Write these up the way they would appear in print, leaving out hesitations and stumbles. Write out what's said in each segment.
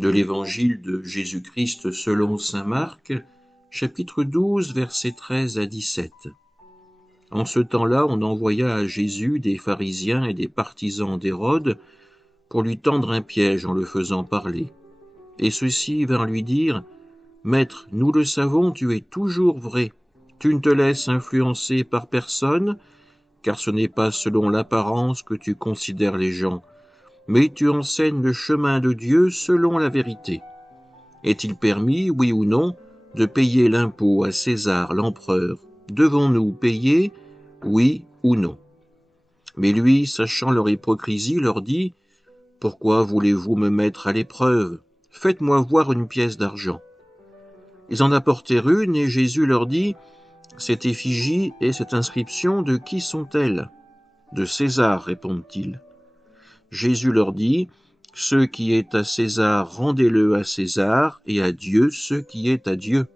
de l'Évangile de Jésus-Christ selon saint Marc, chapitre 12, versets 13 à 17. En ce temps-là, on envoya à Jésus des pharisiens et des partisans d'Hérode pour lui tendre un piège en le faisant parler. Et ceux-ci vinrent lui dire : « Maître, nous le savons, tu es toujours vrai. Tu ne te laisses influencer par personne, car ce n'est pas selon l'apparence que tu considères les gens, mais tu enseignes le chemin de Dieu selon la vérité. Est-il permis, oui ou non, de payer l'impôt à César, l'empereur ? Devons-nous payer, oui ou non ? » Mais lui, sachant leur hypocrisie, leur dit : « Pourquoi voulez-vous me mettre à l'épreuve ? Faites-moi voir une pièce d'argent. » Ils en apportèrent une, et Jésus leur dit : « Cette effigie et cette inscription, de qui sont-elles ? » ?»« De César, répondent-ils. Jésus leur dit : « Ce qui est à César, rendez-le à César, et à Dieu ce qui est à Dieu. »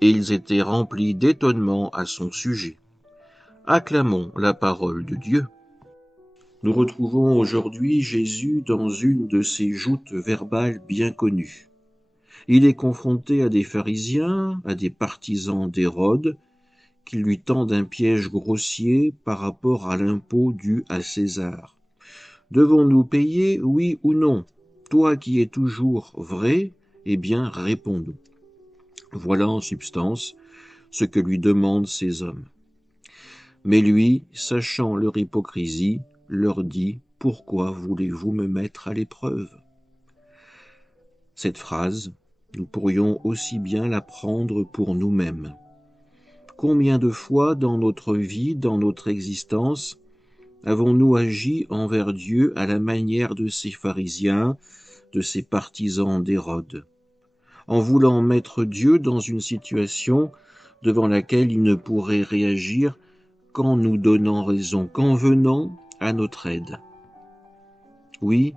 Et ils étaient remplis d'étonnement à son sujet. Acclamons la parole de Dieu. Nous retrouvons aujourd'hui Jésus dans une de ses joutes verbales bien connues. Il est confronté à des pharisiens, à des partisans d'Hérode, qui lui tendent un piège grossier par rapport à l'impôt dû à César. Devons-nous payer, oui ou non ? Toi qui es toujours vrai, eh bien réponds-nous. Voilà en substance ce que lui demandent ces hommes. Mais lui, sachant leur hypocrisie, leur dit : « Pourquoi voulez-vous me mettre à l'épreuve ?» Cette phrase, nous pourrions aussi bien la prendre pour nous-mêmes. Combien de fois dans notre vie, dans notre existence, avons-nous agi envers Dieu à la manière de ces pharisiens, de ces partisans d'Hérode, en voulant mettre Dieu dans une situation devant laquelle il ne pourrait réagir qu'en nous donnant raison, qu'en venant à notre aide. Oui,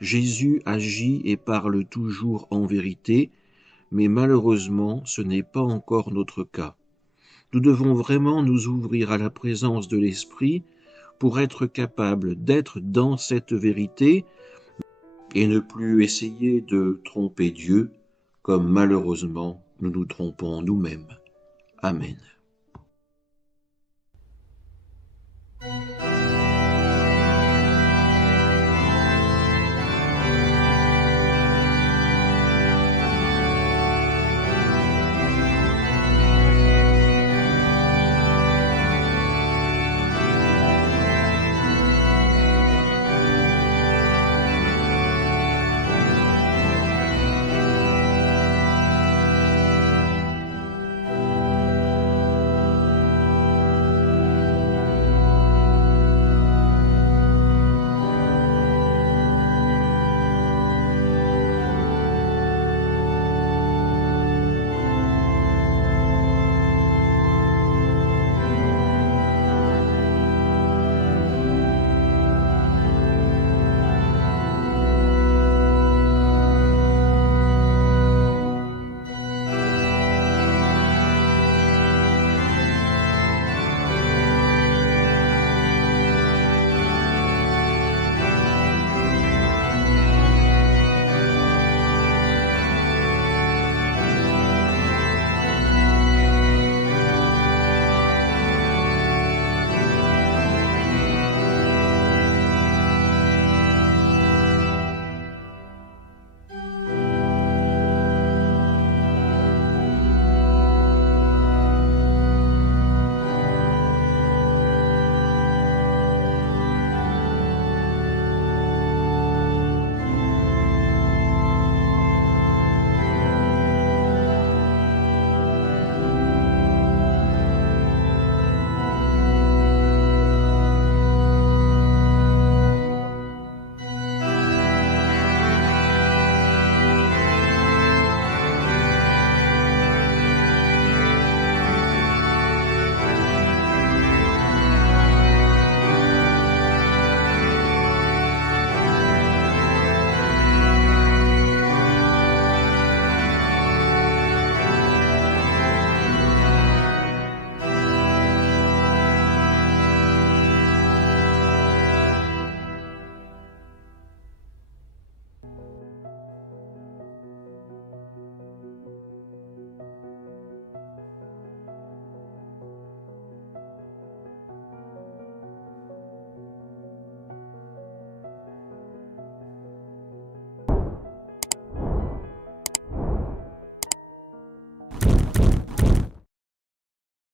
Jésus agit et parle toujours en vérité, mais malheureusement, ce n'est pas encore notre cas. Nous devons vraiment nous ouvrir à la présence de l'Esprit pour être capables d'être dans cette vérité et ne plus essayer de tromper Dieu, comme malheureusement nous nous trompons nous-mêmes. Amen.